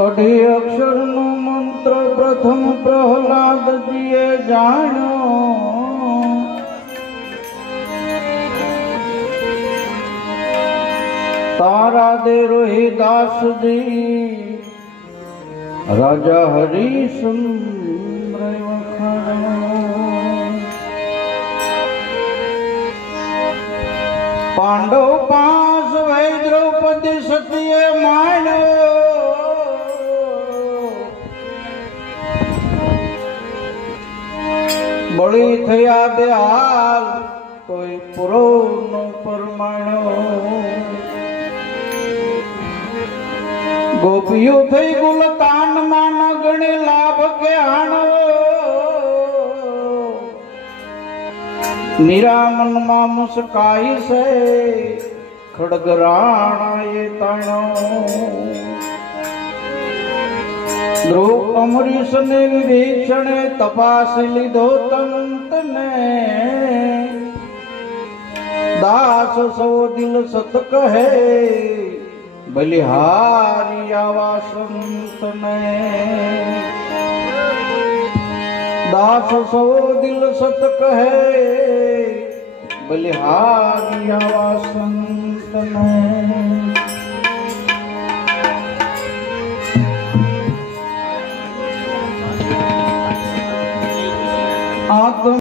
અઢી અક્ષરનો મંત્ર પ્રથમ પ્રહલાદજીએ જાણ્યો. તારા દે રોહિદાસજી રાજા હરિશ્ચંદ્ર પાંડવ પાંચ વૈ દ્રૌપદી સતીએ માણ્યો. બળી થયા બે હાલ તોય પુરવનો પરમાણ્યો. ગોપીઓ થઈ ગુલતાન માં ગણી લાભ કે આણો. નિરામન માં મુસ્કાઈ છે ખડગરાણા એ તાણો. ધ્રુવ અમરીશ ને વિભીષણે તપાસી લીધો તંતને. દાસ સૌ દિલ સત કહે બલિહારી આવા સંતને. દાસ સૌ દિલ સત કહે બલિહારી આવા સંતને.